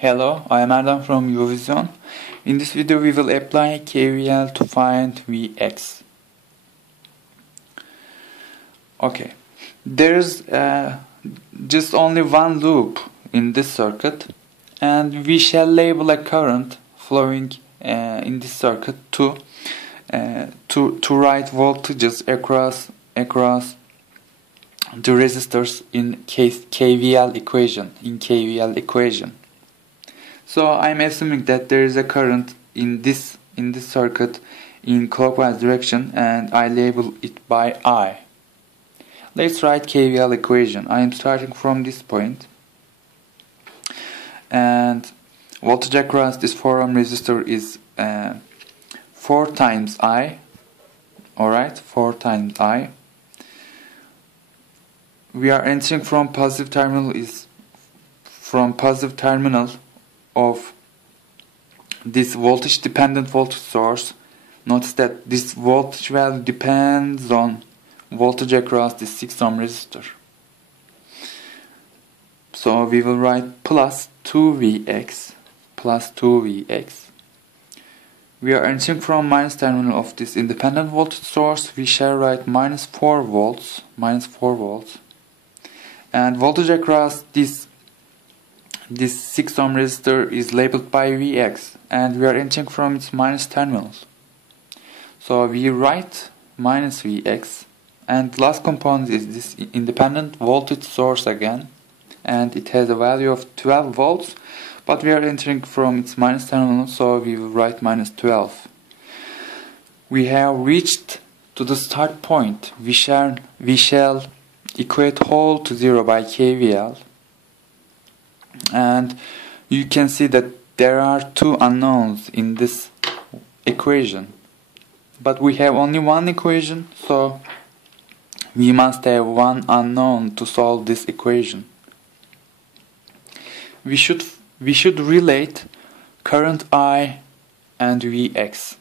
Hello, I am Adam from Uvision. In this video we will apply KVL to find Vx. Okay, there is just only one loop in this circuit, and we shall label a current flowing in this circuit to write voltages across the resistors in KVL equation. So I'm assuming that there is a current in this circuit in clockwise direction, and I label it by I. Let's write KVL equation. I am starting from this point, and voltage across this 4 ohm resistor is 4 times I. Alright, 4 times I. We are entering from positive terminal of this voltage dependent voltage source. Notice that this voltage value depends on voltage across this 6 ohm resistor. So we will write plus 2Vx. We are entering from minus terminal of this independent voltage source. We shall write minus 4 volts. And voltage across this 6 ohm resistor is labeled by Vx, and we are entering from its minus terminals. So we write minus Vx, and the last component is this independent voltage source again, and it has a value of 12 volts, but we are entering from its minus terminal, so we will write minus 12. We have reached to the start point. We shall equate whole to 0 by KVL. And you can see that there are two unknowns in this equation, but we have only one equation, so we must have one unknown to solve this equation. We should relate current I and Vx,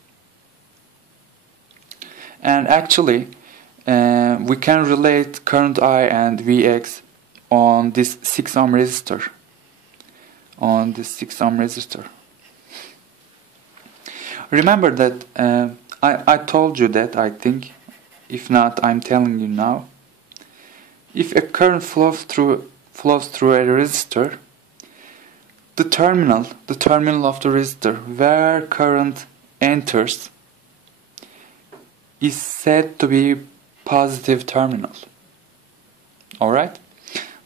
and actually we can relate current I and Vx on this 6 ohm resistor. Remember that I told you that, I think. If not, I'm telling you now. If a current flows through a resistor, the terminal of the resistor where current enters is said to be positive terminal. Alright?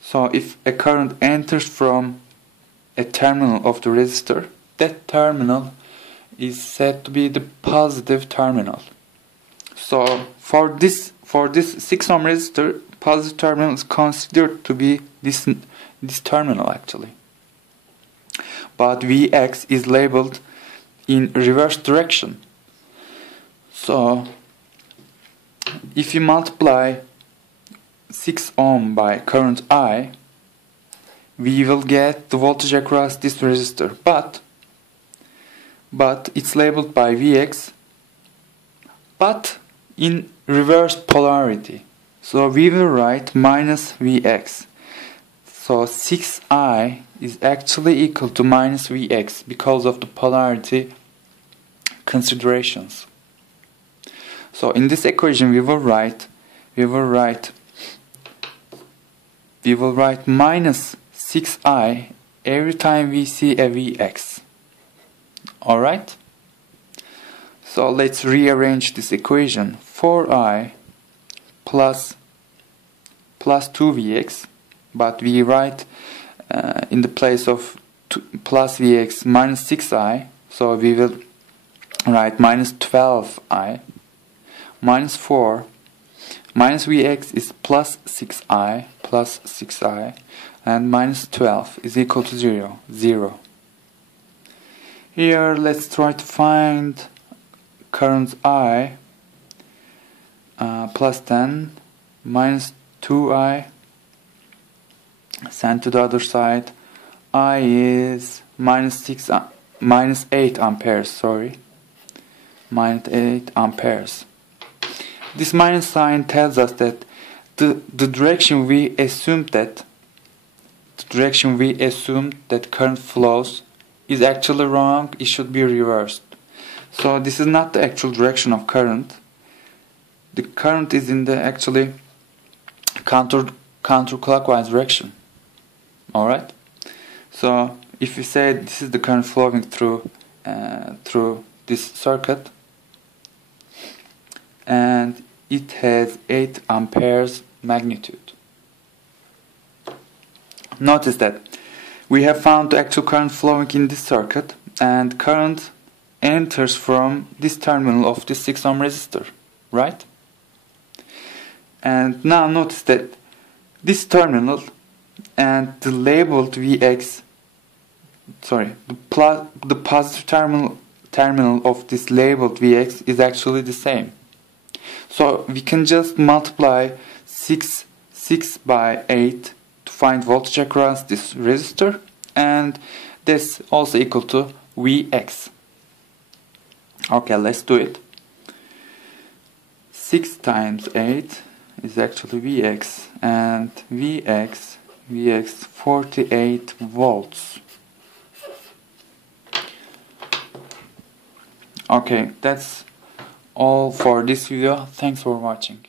So if a current enters from a terminal of the resistor, that terminal is said to be the positive terminal. So for this 6 ohm resistor, positive terminal is considered to be this terminal actually. But Vx is labeled in reverse direction. So if you multiply 6 ohm by current I, we will get the voltage across this resistor, but it's labeled by Vx, but in reverse polarity. So we will write minus Vx. So 6I is actually equal to minus Vx because of the polarity considerations. So in this equation we will write minus 6I every time we see a Vx. Alright? So let's rearrange this equation. 4I plus 2Vx, but we write in the place of plus Vx minus 6I, so we will write minus 12I minus 4 minus Vx is plus 6I, and minus 12 is equal to 0. Here let's try to find current I. Plus 10 minus 2I, send to the other side. I is minus 8 amperes, minus 8 amperes. This minus sign tells us that the direction we assumed that direction we assumed that current flows is actually wrong. It should be reversed. So this is not the actual direction of current. The current is in the actually counterclockwise direction. Alright? So if you say this is the current flowing through this circuit, and it has 8 amperes magnitude. Notice that we have found the actual current flowing in this circuit, and current enters from this terminal of this 6 ohm resistor, right? And now notice that this terminal and the labeled Vx, the positive terminal of this labeled Vx is actually the same. So we can just multiply 6 by 8 to find voltage across this resistor, and that's also equal to Vx. Okay, let's do it. 6 times 8 is actually Vx, and Vx 48 volts. Okay, that's all for this video. Thanks for watching.